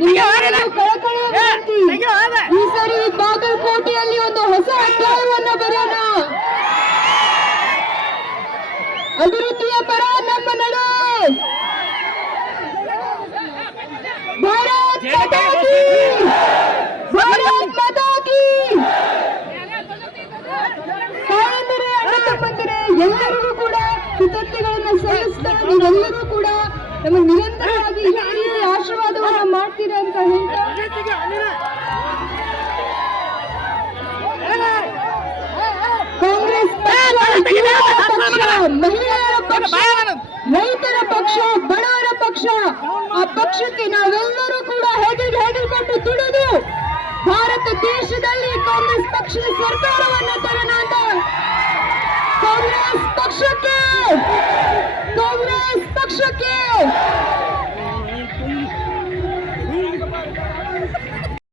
ಈ ಸರಿ ಬಾಗಲಕೋಟೆಯಲ್ಲಿ ಒಂದು ಹೊಸ ಅಧ್ಯಾಯವನ್ನು ಬರೋಣ ಅಭಿವೃದ್ಧಿಯ ಪರ ನಮ್ಮ ನಡೆ. ಭಾರತ್ ಮಾತಾ ಕೀ! ಭಾರತ್ ಮಾತಾ ಕೀ! ತಾಯಂದಿರೇ ಅಣ್ಣ ತಮ್ಮಂದಿರೇ ಎಲ್ಲರಿಗೂ ಕೂಡ ಕೃತಜ್ಞತೆಗಳನ್ನ ಸಲ್ಲಿಸ್ತಾ ನೀವೆಲ್ಲರೂ ಕೂಡ ನಮ್ಮ ನಿರಂತರವಾಗಿ ಇದೇ ರೀತಿ ಆಶೀರ್ವಾದವನ್ನ ಮಾಡ್ತೀರಾ ಅಂತ ಹೇಳ್ತಾ ಕಾಂಗ್ರೆಸ್ ಪಕ್ಷ ಯುವಕರ ಪಕ್ಷ ಮಹಿಳೆಯರ ಪಕ್ಷ ರೈತರ ಪಕ್ಷ ಬಡವರ ಪಕ್ಷ. ಆ ಪಕ್ಷಕ್ಕೆ ನಾವೆಲ್ಲರೂ ಕೂಡ ಹೆಗಲಿಗೆ ಕೊಟ್ಟು ದುಡಿದು ಭಾರತ ದೇಶದಲ್ಲಿ ಕಾಂಗ್ರೆಸ್ ಪಕ್ಷದ ಸರ್ಕಾರವನ್ನು ತರೋಣ ಅಂತ ಕಾಂಗ್ರೆಸ್ ಪಕ್ಷಕ್ಕೆ ಕಾಂಗ್ರೆಸ್ ಪಕ್ಷಕ್ಕೆ.